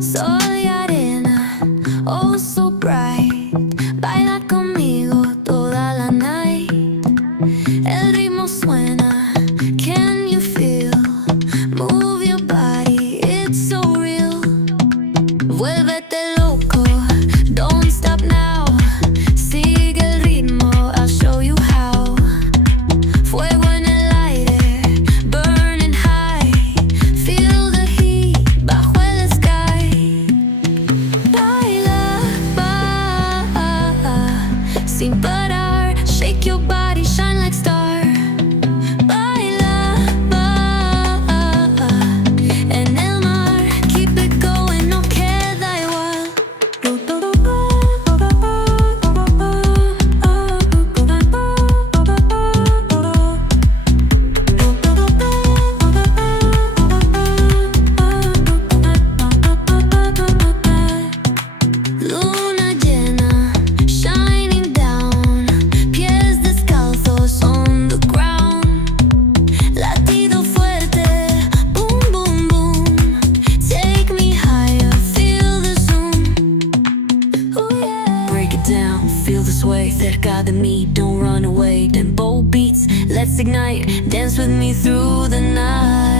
Sol y arena, oh so bright. Baila conmigo toda la night. El ritmo suena, can you feel? Move your body, it's so real. Vuélvete loco, don't stop now. Sigue el ritmo, I'll show you how. Fuego en el aire, burning high. Feel the heat bajo el sky. Baila, sin parar. Shake your body, shine like star. Baila, en el mar. Keep it going, no queda igual. Luna llena, shining down. Pies descalzos on the ground. Latido fuerte, boom, boom, boom. Take me higher, feel the zoom. Oh yeah. Break it down, feel the sway. Cerca de mí, don't run away. Tempo beats, let's ignite. Dance with me through the night.